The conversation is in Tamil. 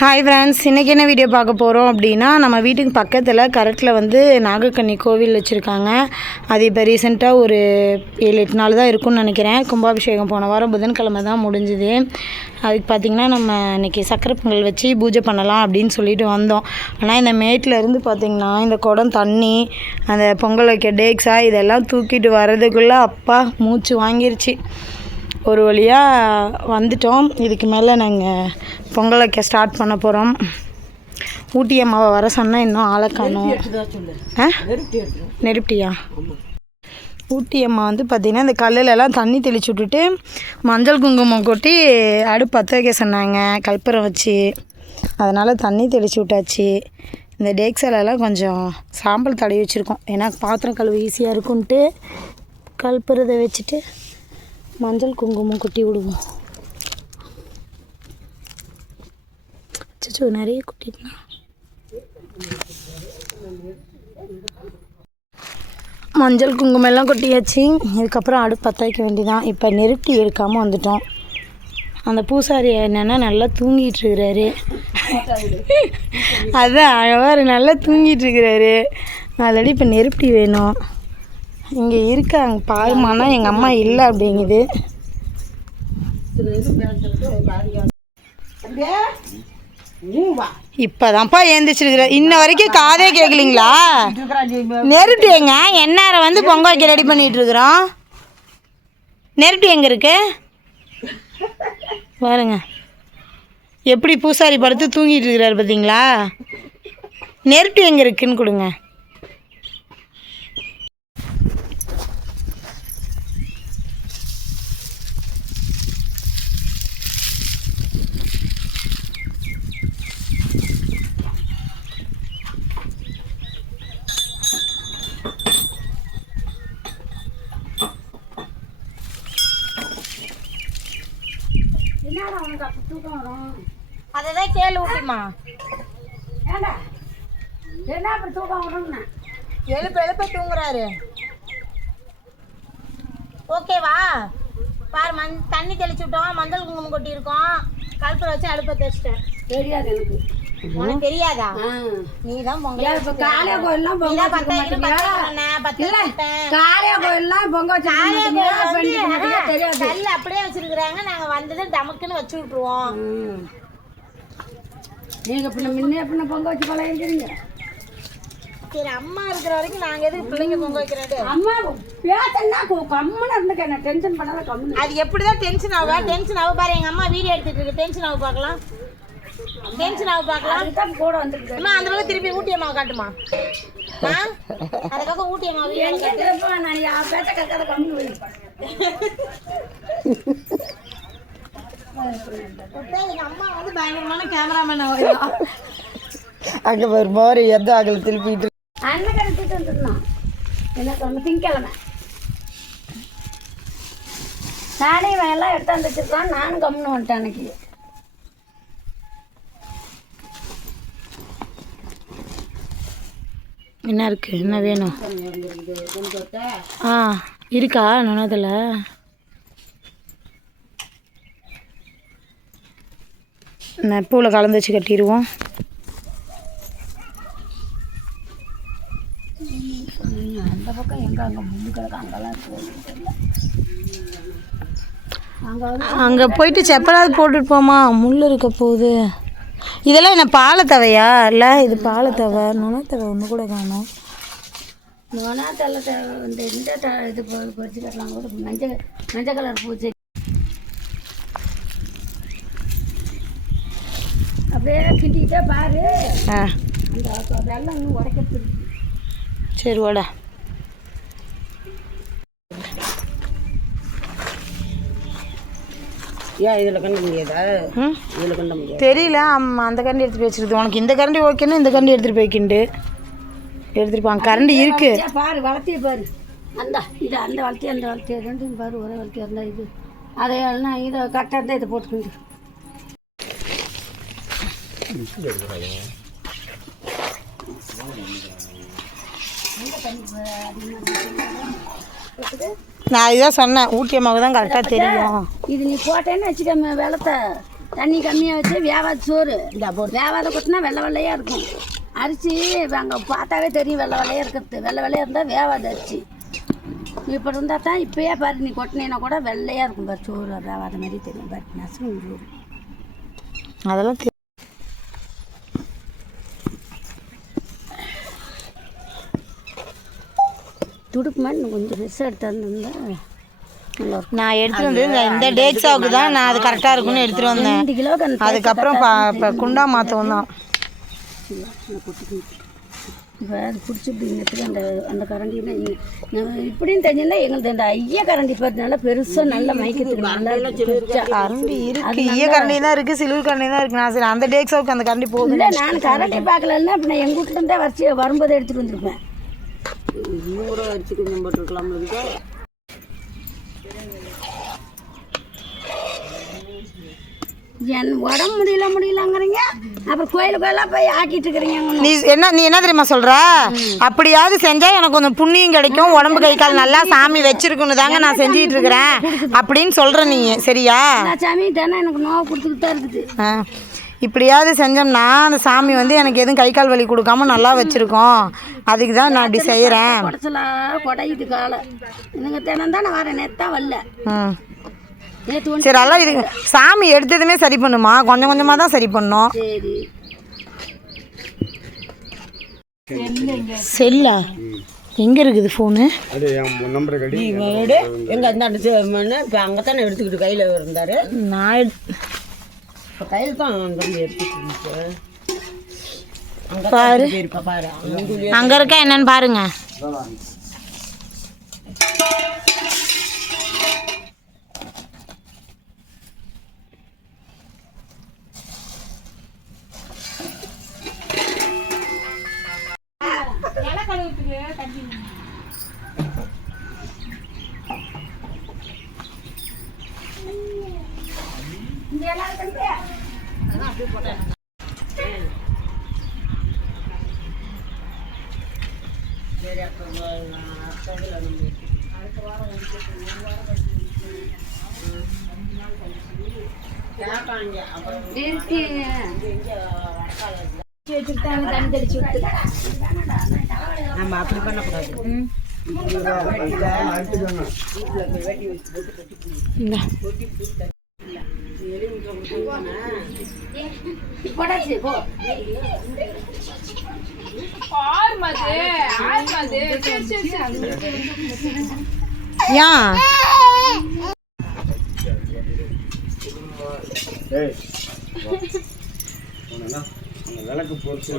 ஹாய் ஃப்ரெண்ட்ஸ், இன்றைக்கி என்ன வீடியோ பார்க்க போகிறோம் அப்படின்னா, நம்ம வீட்டுக்கு பக்கத்தில் கரெக்டில் வந்து நாகக்கன்னி கோவில் வச்சுருக்காங்க. அது இப்போ ரீசெண்டாக ஒரு 7-8 நாள் தான் இருக்கும்னு நினைக்கிறேன். கும்பாபிஷேகம் போன வாரம் புதன்கிழமை தான் முடிஞ்சுது. அதுக்கு பார்த்திங்கன்னா நம்ம இன்றைக்கி சக்கரை பொங்கல் வச்சு பூஜை பண்ணலாம் அப்படின்னு சொல்லிட்டு வந்தோம். ஆனால் இந்த மேட்டில் இருந்து பார்த்திங்கன்னா இந்த குடம் தண்ணி, அந்த பொங்கல் வைக்க டேக்ஸா இதெல்லாம் தூக்கிட்டு வர்றதுக்குள்ளே அப்பா மூச்சு வாங்கிருச்சு. ஒரு வழியாக வந்துட்டோம். இதுக்கு மேலே நாங்கள் பொங்கல் வைக்க ஸ்டார்ட் பண்ண போகிறோம். ஊட்டி அம்மாவை வர சொன்னால் இன்னும் ஆளை காணோம். நெருப்பிட்டியா? ஊட்டி அம்மா வந்து பார்த்திங்கன்னா இந்த கல்லுலலாம் தண்ணி தெளிச்சு விட்டுட்டு மஞ்சள் குங்குமம் கொட்டி அடுப்பு பற்ற வைக்க சொன்னாங்க, கற்பூரம் வச்சு. அதனால் தண்ணி தெளிச்சு விட்டாச்சு. இந்த டேக்ஸிலலாம் கொஞ்சம் சாம்பல் தடவி வச்சுருக்கோம், ஏன்னா பாத்திரம் கழுவு ஈஸியாக இருக்குன்ட்டு கற்பூரத்தை வச்சுட்டு மஞ்சள் குங்குமம் கொட்டி விடுவோம். சச்சோ, நிறைய கொட்டிடலாம். மஞ்சள் குங்குமம் எல்லாம் கொட்டியாச்சு. இதுக்கப்புறம் அடுப்பு பற்ற வைக்க வேண்டியதான். இப்போ நெருட்டி எடுக்காமல் வந்துட்டோம். அந்த பூசாரி என்னென்னா நல்லா தூங்கிட்டு இருக்கிறாரு. அதுதான் அவர் நல்லா தூங்கிட்டு இருக்கிறாரு. ஆல்ரெடி இப்போ நெருப்பி வேணும். இங்கே இருக்காங்க பாருமானா எங்கள் அம்மா இல்லை அப்படிங்குது. இப்போதான்ப்பா ஏந்திரிச்சிருக்கிற, இன்ன வரைக்கும் காதே கேட்கலீங்களா? நெருட்டு எங்க எந்நேரம் வந்து பொங்க வைக்க ரெடி பண்ணிட்டு இருக்கிறோம். நெருட்டு எங்கே இருக்கு பாருங்க, எப்படி பூசாரி படுத்து தூங்கிட்டு இருக்கிறாரு பார்த்தீங்களா? நெருட்டு எங்கே இருக்குன்னு கொடுங்க. அதான் கேளு ஊட்டிமா. என்ன அப்படி தூக்கம் விடணும்னா எழுப்ப தூங்குறாரு. ஓகேவா? பாரு, தண்ணி தெளிச்சு விட்டோம், மஞ்சள் குங்குமம் கொட்டி இருக்கோம், கல்பூரம் வச்சு அடுப்பை தேய்ச்சிட்டேன். தெரியாது எனக்கு. உனக்கு தெரியாதா? நீதான் பொங்கல் காளியா கோயில்லாம் பொங்க கல் அப்படியே வச்சிருக்கிறாங்க. நாங்க வந்தது டமக்குன்னு வச்சு விட்டுருவோம். நீங்க முன்ன பொங்க வச்சு பழகிக்கிறீங்க. சரி, அம்மா இருக்கிற வரைக்கும் நாங்க எதுக்கு பிள்ளைங்க பொங்க வைக்கிறோம்? அம்மா பேசன்னா கம்முன்னு இருந்துக்க, டென்ஷன் பண்ணாத கம்முன்னு. அது எப்படிதான் டென்ஷன் ஆகுவா? டென்ஷன் ஆகும் பாரு. எங்க அம்மா வீடியோ எடுத்துட்டு இருக்கு, டென்ஷன் ஆகும் பார்க்கலாம். டென்ஷன் ஆகும் பார்க்கலாம். கூட வந்துருக்கு அம்மா. அந்த பக்கம் திருப்பி ஊட்டி அம்மாவை காட்டுமா? அந்த பக்கம் ஊட்டி அம்மா பேச கற்காத கம்முன்னு போய். எங்க அம்மா வந்து பயங்கரமான கேமராமேன். அங்கே ஒரு மாதிரி எந்த ஆகல திருப்பிட்டு அண்ணன் கடத்திட்டு வந்துடணும். என்ன கிழமை? திங்கக்கிழமை. நானே எல்லாம் எடுத்து வச்சுருக்கான். நானும் கம்முன்னு வந்துட்டேன். அன்னைக்கு என்ன இருக்கு? என்ன வேணும்? இருக்கா நனதில்? பூவில் கலந்து வச்சு கட்டிடுவோம். அந்த பக்கம் எங்கே அங்கே முள்ளு கிடக்கு, அங்கெல்லாம் அங்கே போயிட்டு செப்பலாவது போட்டுட்டு போமா, முள் இருக்க போகுது. இதெல்லாம் என்ன பாலத்தவையா? இல்லை, இது பாலத்தவை. நுணத்தவை ஒன்று கூட காணும். நுணத்தலை இந்த இது பறிச்சு கட்டலாம் கூட. மஞ்சள் கலர் பூச்சி அப்படியே கிட்டிக்கிட்டே பாரு. அந்த வெள்ளம் இன்னும் உடைக்கிறது. சரி ஓட. ஏன் இதில் கண்ட முடியாதா? இதில் கண்ட முடியாது. தெரியல, அந்த கரண்டி எடுத்துகிட்டு வச்சுருது. உனக்கு இந்த கரண்டி ஓகேன்னா இந்த கரண்டி எடுத்துகிட்டு போய்க்கிண்டு எடுத்துருப்பாங்க. கரண்டி இருக்கு பாரு. வளர்த்திய பாரு. அந்த இது அந்த வளர்த்தி அந்த வளர்த்தியா ரெண்டும் பாரு. ஒரே வளர்த்தியாக இருந்தால் இது அதை எல்லாம் இதை கரெக்டாக இருந்தால் இதை போட்டுக்கிண்டு. நான் இதான் சொன்னேன், ஊட்டி அம்மாவுக்கு தான் கரெக்டாக தெரியும். இது நீ போட்டேன்னு வச்சுக்க வெள்ளத்தை தண்ணி கம்மியாக வச்சு வேவாத சோறு வேவாத கொட்டினா வெள்ளை வெள்ளையாக இருக்கும். அரிசி அங்கே பார்த்தாவே தெரியும் வெள்ளை வெள்ளையாக இருக்கிறது. வெள்ளை வெள்ளையாக இருந்தால் வேவாத அரிசி. இப்போ இருந்தால் தான் இப்போயே பாரு நீ கொட்டினீன்னா கூட வெள்ளையாக இருக்கும் பாரு சோறு. வேவாத மாதிரி தெரியும் பாரு நசுக்கும் சோறு. அதெல்லாம் துடுப்பு மாதிரி கொஞ்சம் பெருசாக எடுத்து வந்திருந்தா நான் எடுத்துகிட்டு வந்து இந்த டேக்ஸாவுக்கு தான் நான் அது கரெக்டாக இருக்குன்னு எடுத்துகிட்டு வந்தேன். 2 கிலோக்கு அந்த அதுக்கப்புறம் இப்போ குண்டா மாற்றவும் தான். இப்போ அது பிடிச்சி இப்படிங்கிறதுக்கு அந்த அந்த கரண்டினா இப்படின்னு தெரிஞ்சுன்னா எங்களுக்கு இந்த ஐயா கரண்டி பார்த்ததுனால பெருசாக நல்ல மைக்கிறதுக்கு நல்லா கரண்டி இருக்கு. ஈய கரண்டி தான் இருக்குது, சில்வர் கரண்டி தான் இருக்குது. நான் சரி அந்த டேக்ஸாவுக்கு அந்த கரண்டி போகுது. இல்லை நான் கரண்டி பார்க்கலன்னா இப்போ நான் எங்கள் வீட்டுலேருந்தே வரிசை வரும்போது எடுத்துகிட்டு வந்திருப்பேன். ஊற அரிசி கொஞ்சம் போட்டுருக்கலாம்ல. என் உடம்பு முடியலங்கிறீங்க, அப்புறம் கோயிலுக்கெல்லாம் போய் ஆக்கிட்டு இருக்கிறீங்க. நீ என்ன தெரியுமா சொல்ற? அப்படியாவது செஞ்சா எனக்கு கொஞ்சம் புண்ணியம் கிடைக்கும், உடம்பு கை கால் நல்லா சாமி வச்சிருக்குன்னு தாங்க நான் செஞ்சிட்டு இருக்கிறேன் அப்படின்னு சொல்ற நீ. சரியா? சாமி தானே எனக்கு நோவை கொடுத்துக்கிட்டு தான் இருக்குது. இப்படியாவது செஞ்சோம்னா அந்த சாமி வந்து எனக்கு எதுவும் கை கால் வலி கொடுக்காம நல்லா வச்சிருக்கோம். அதுக்கு தான் நான் அப்படி செய்கிறேன். கொடையுது காலை இதுங்க தினம் தான் நான் வரேன். நேற்று தான் வரல. சரி அதெல்லாம் இது சாமி எடுத்ததுமே சரி பண்ணுமா? கொஞ்சம் கொஞ்சமாக தான் சரி பண்ணும். சரி செல்லா எங்கே இருக்குது ஃபோனு? எங்கே இப்போ அங்கே தானே எடுத்துக்கிட்டு கையில் இருந்தார். நான் இப்போ கையில் தான் எடுத்துக்கிட்டு பாரு அங்கே இருக்கா என்னன்னு பாருங்க. நம்ம அப்படி பண்ணக்கூடாது. விளக்கு பொறுத்து